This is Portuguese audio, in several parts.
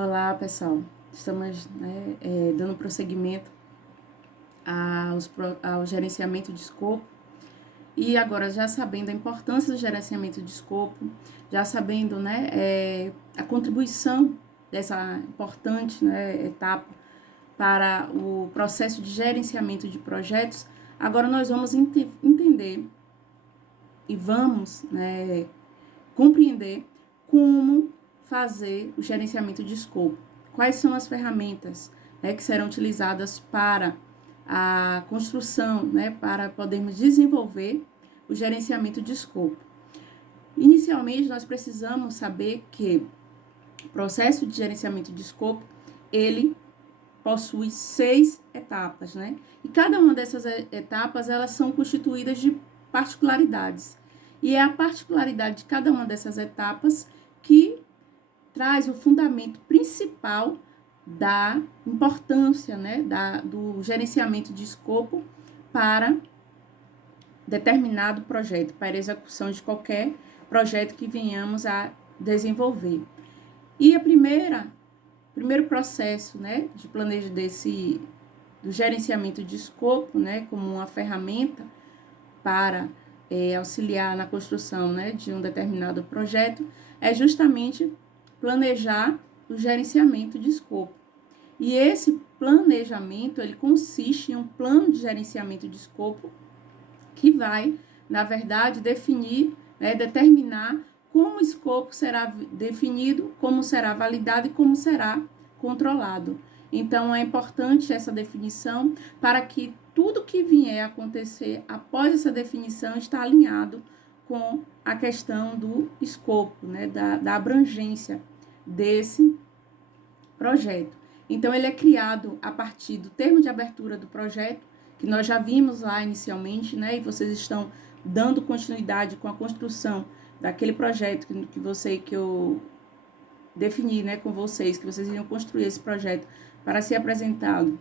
Olá, pessoal. Estamos, dando prosseguimento ao gerenciamento de escopo. E agora, já sabendo a importância do gerenciamento de escopo, já sabendo, a contribuição dessa importante, etapa para o processo de gerenciamento de projetos, agora nós vamos entender e vamos, compreender como fazer o gerenciamento de escopo. Quais são as ferramentas, que serão utilizadas para a construção, para podermos desenvolver o gerenciamento de escopo. Inicialmente, nós precisamos saber que o processo de gerenciamento de escopo, ele possui 6 etapas, E cada uma dessas etapas, elas são constituídas de particularidades. E é a particularidade de cada uma dessas etapas que traz o fundamento principal da importância, do gerenciamento de escopo para determinado projeto, para a execução de qualquer projeto que venhamos a desenvolver. E o primeiro processo, de planejo do gerenciamento de escopo, como uma ferramenta para auxiliar na construção, de um determinado projeto, é justamente planejar o gerenciamento de escopo. E esse planejamento, ele consiste em um plano de gerenciamento de escopo que vai, na verdade, definir, determinar como o escopo será definido, como será validado e como será controlado. Então, é importante essa definição para que tudo que vier a acontecer após essa definição está alinhado com a questão do escopo, da abrangência desse projeto. Então, ele é criado a partir do termo de abertura do projeto, que nós já vimos lá inicialmente, e vocês estão dando continuidade com a construção daquele projeto que eu defini, com vocês, que vocês iriam construir esse projeto para ser apresentado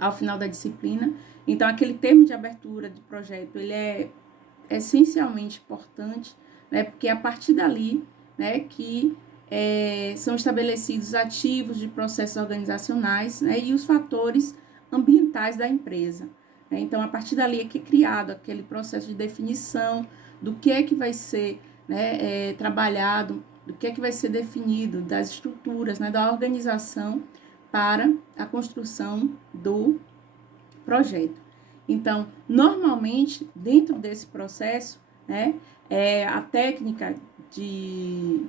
ao final da disciplina. Então, aquele termo de abertura do projeto, ele é essencialmente importante, porque é a partir dali, que são estabelecidos ativos de processos organizacionais, e os fatores ambientais da empresa. Então, a partir dali é que é criado aquele processo de definição do que é que vai ser trabalhado, do que é que vai ser definido, das estruturas, da organização para a construção do projeto. Então, normalmente, dentro desse processo, a técnica de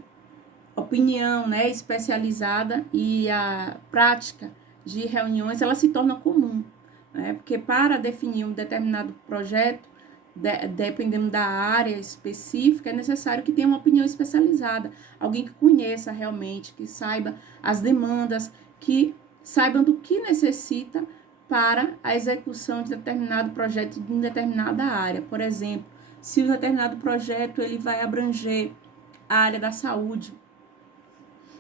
opinião, especializada e a prática de reuniões, ela se torna comum, porque para definir um determinado projeto, dependendo da área específica, é necessário que tenha uma opinião especializada, alguém que conheça realmente, que saiba as demandas, que saibam do que necessita para a execução de determinado projeto em determinada área. Por exemplo, se um determinado projeto ele vai abranger a área da saúde,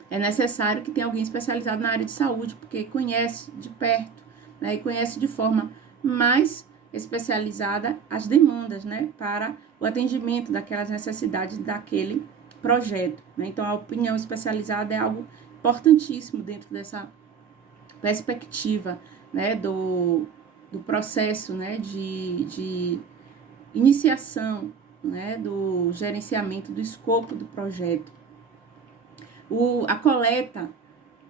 é necessário que tenha alguém especializado na área de saúde, porque conhece de perto, e conhece de forma mais especializada as demandas, para o atendimento daquelas necessidades daquele projeto. Então, a opinião especializada é algo importantíssimo dentro dessa perspectiva, do processo, de iniciação, do gerenciamento do escopo do projeto. A coleta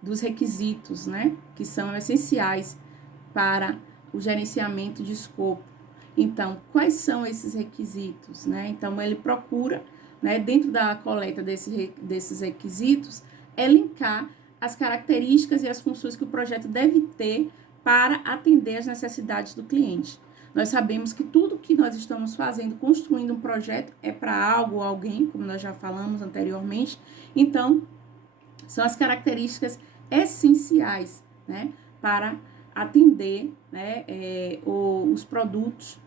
dos requisitos, que são essenciais para o gerenciamento de escopo. Então, quais são esses requisitos, Então, ele procura, dentro da coleta desses requisitos, elencar as características e as funções que o projeto deve ter para atender às necessidades do cliente. Nós sabemos que tudo que nós estamos fazendo, construindo um projeto, é para algo ou alguém, como nós já falamos anteriormente. Então, são as características essenciais, para atender, os produtos,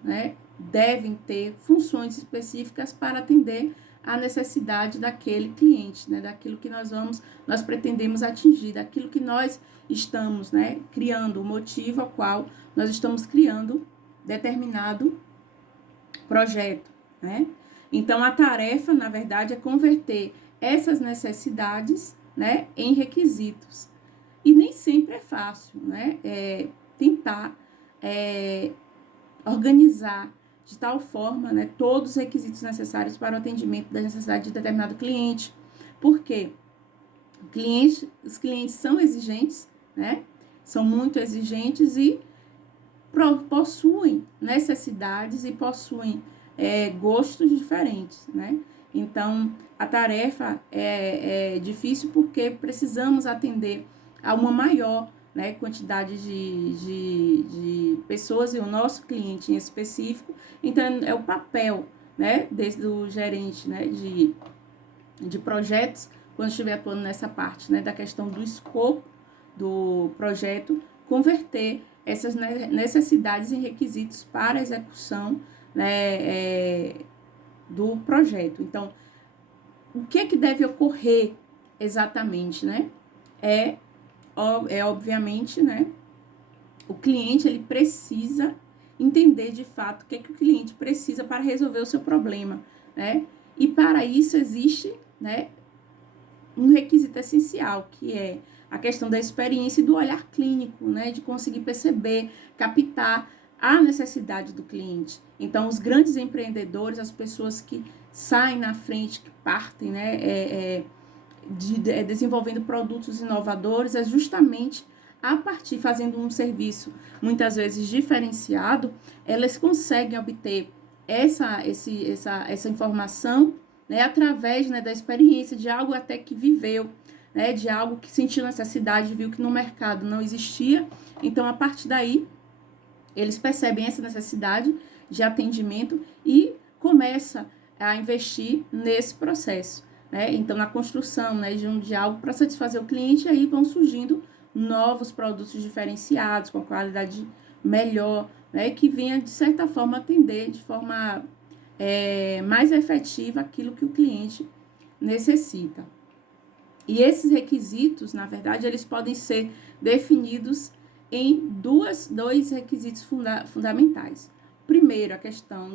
devem ter funções específicas para atender a necessidade daquele cliente, daquilo que nós pretendemos atingir, daquilo que nós estamos, criando, o motivo ao qual nós estamos criando determinado projeto, Então, a tarefa, na verdade, é converter essas necessidades, né, em requisitos. E nem sempre é fácil, né, tentar organizar de tal forma, né, todos os requisitos necessários para o atendimento da necessidade de determinado cliente. Por quê? Os clientes são exigentes, né, são muito exigentes e possuem necessidades e possuem gostos diferentes, né? Então, a tarefa é difícil porque precisamos atender a uma maior, né, quantidade de pessoas e o nosso cliente em específico. Então, é o papel, né, desde o gerente, né, de projetos, quando estiver atuando nessa parte, né, da questão do escopo do projeto, converter essas necessidades em requisitos para a execução, né, do projeto. Então, o que deve ocorrer exatamente, né? Obviamente, né, o cliente ele precisa entender de fato o que o cliente precisa para resolver o seu problema, né? E para isso existe, né, um requisito essencial, que é a questão da experiência e do olhar clínico, né, de conseguir perceber, captar a necessidade do cliente. Então, os grandes empreendedores, as pessoas que saem na frente, que partem, né, desenvolvendo produtos inovadores, é justamente a partir, fazendo um serviço muitas vezes diferenciado, elas conseguem obter essa informação, né, através, né, da experiência, de algo até que viveu, né, de algo que sentiu necessidade, viu que no mercado não existia. Então, a partir daí, eles percebem essa necessidade de atendimento e começam a investir nesse processo, né? Então, na construção, né, de algo para satisfazer o cliente, aí vão surgindo novos produtos diferenciados, com qualidade melhor, né, que venha, de certa forma, atender de forma mais efetiva aquilo que o cliente necessita. E esses requisitos, na verdade, eles podem ser definidos em dois requisitos fundamentais. Primeiro, a questão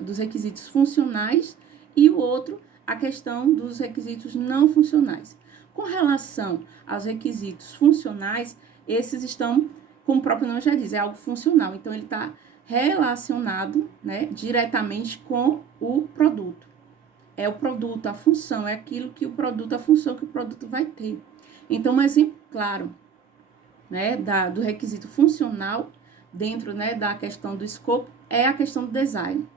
dos requisitos funcionais e o outro, a questão dos requisitos não funcionais. Com relação aos requisitos funcionais, esses estão, como o próprio nome já diz, é algo funcional. Então, ele está relacionado, né, diretamente com o produto. É o produto, a função, é aquilo que o produto, a função que o produto vai ter. Então, um exemplo claro, né, do requisito funcional dentro, né, da questão do escopo é a questão do design.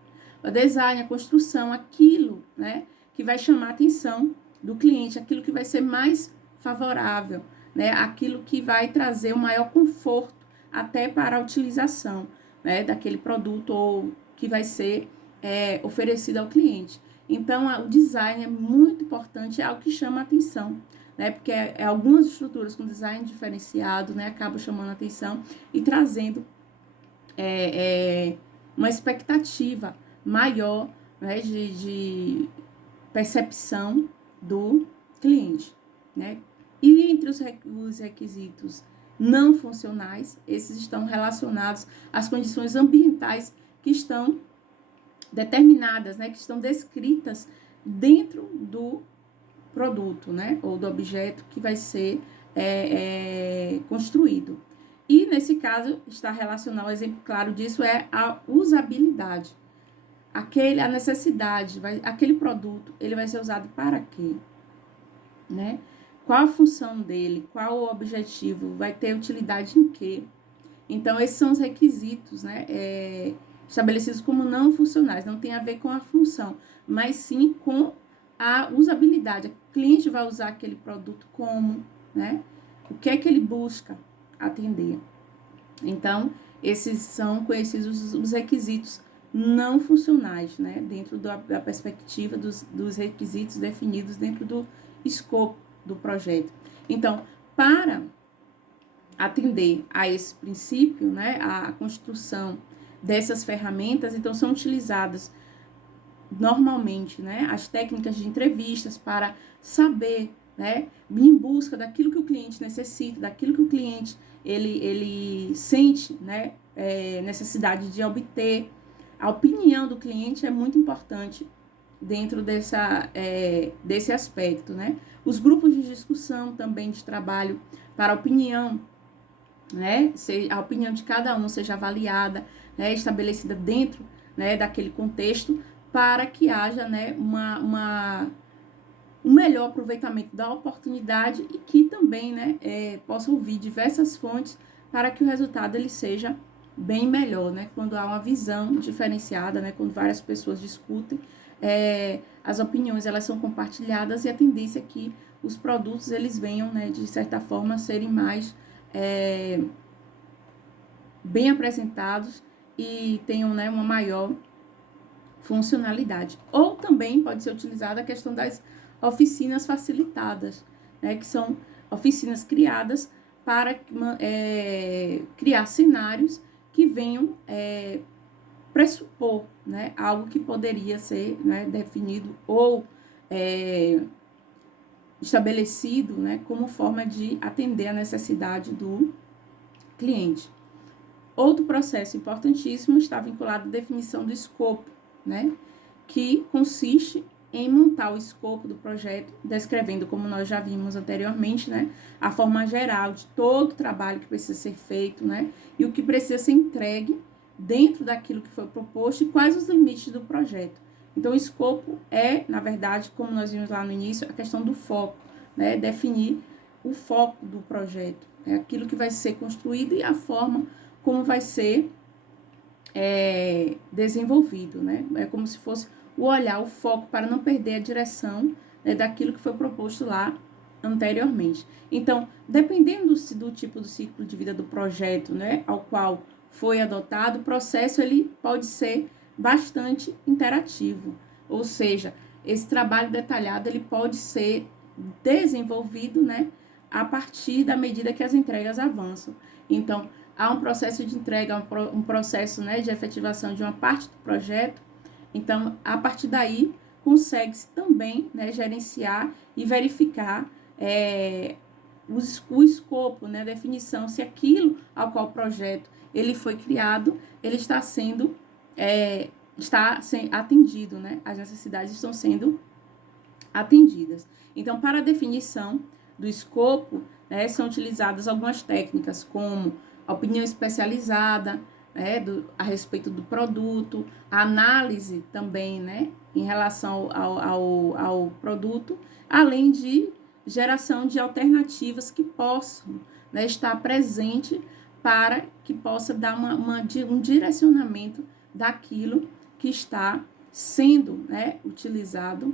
O design, a construção, aquilo, né, que vai chamar a atenção do cliente, aquilo que vai ser mais favorável, né, aquilo que vai trazer o maior conforto até para a utilização, né, daquele produto ou que vai ser oferecido ao cliente. Então, o design é muito importante, é algo que chama a atenção, né, porque algumas estruturas com design diferenciado, né, acabam chamando a atenção e trazendo uma expectativa maior, né, de percepção do cliente, né? E entre os requisitos não funcionais, esses estão relacionados às condições ambientais que estão determinadas, né, que estão descritas dentro do produto, né, ou do objeto que vai ser construído. E, nesse caso, está relacionado, um exemplo claro disso é a usabilidade. A necessidade, aquele produto, ele vai ser usado para quê? Né? Qual a função dele? Qual o objetivo? Vai ter utilidade em quê? Então, esses são os requisitos, né, estabelecidos como não funcionais. Não tem a ver com a função, mas sim com a usabilidade. O cliente vai usar aquele produto como, né? O que é que ele busca atender? Então, esses são conhecidos os requisitos não funcionais, né? Dentro da perspectiva dos requisitos definidos dentro do escopo do projeto. Então, para atender a esse princípio, né? A construção dessas ferramentas, então, são utilizadas normalmente, né, as técnicas de entrevistas para saber, né, em busca daquilo que o cliente necessita, daquilo que o cliente ele sente, né, necessidade de obter. A opinião do cliente é muito importante dentro desse aspecto, né? Os grupos de discussão também de trabalho para a opinião, né? A opinião de cada um seja avaliada, né? Estabelecida dentro, né, daquele contexto, para que haja, né, um melhor aproveitamento da oportunidade e que também, né, possa ouvir diversas fontes para que o resultado ele seja bem melhor, né? Quando há uma visão diferenciada, né? Quando várias pessoas discutem, as opiniões elas são compartilhadas e a tendência é que os produtos eles venham, né, de certa forma, serem mais bem apresentados e tenham, né, uma maior funcionalidade. Ou também pode ser utilizada a questão das oficinas facilitadas, né, que são oficinas criadas para criar cenários que venham pressupor, né, algo que poderia ser, né, definido ou estabelecido, né, como forma de atender a necessidade do cliente. Outro processo importantíssimo está vinculado à definição do escopo, né, que consiste em montar o escopo do projeto, descrevendo, como nós já vimos anteriormente, né, a forma geral de todo o trabalho que precisa ser feito, né, e o que precisa ser entregue dentro daquilo que foi proposto e quais os limites do projeto. Então, o escopo é, na verdade, como nós vimos lá no início, a questão do foco, né, definir o foco do projeto, né, aquilo que vai ser construído e a forma como vai ser desenvolvido, né? É como se fosse o olhar, o foco, para não perder a direção, né, daquilo que foi proposto lá anteriormente. Então, dependendo do tipo do ciclo de vida do projeto, né, ao qual foi adotado, o processo ele pode ser bastante interativo, ou seja, esse trabalho detalhado ele pode ser desenvolvido, né, a partir da medida que as entregas avançam. Então, há um processo de entrega, um processo, né, de efetivação de uma parte do projeto. Então, a partir daí, consegue-se também, né, gerenciar e verificar o escopo, né, a definição, se aquilo ao qual o projeto ele foi criado, ele está sendo atendido, né, as necessidades estão sendo atendidas. Então, para a definição do escopo, né, são utilizadas algumas técnicas, como a opinião especializada, né, a respeito do produto, a análise também, né, em relação ao produto, além de geração de alternativas que possam, né, estar presente para que possa dar um direcionamento daquilo que está sendo, né, utilizado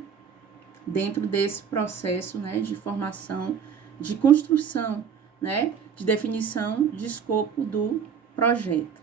dentro desse processo, né, de formação, de construção, né, de definição de escopo do projeto.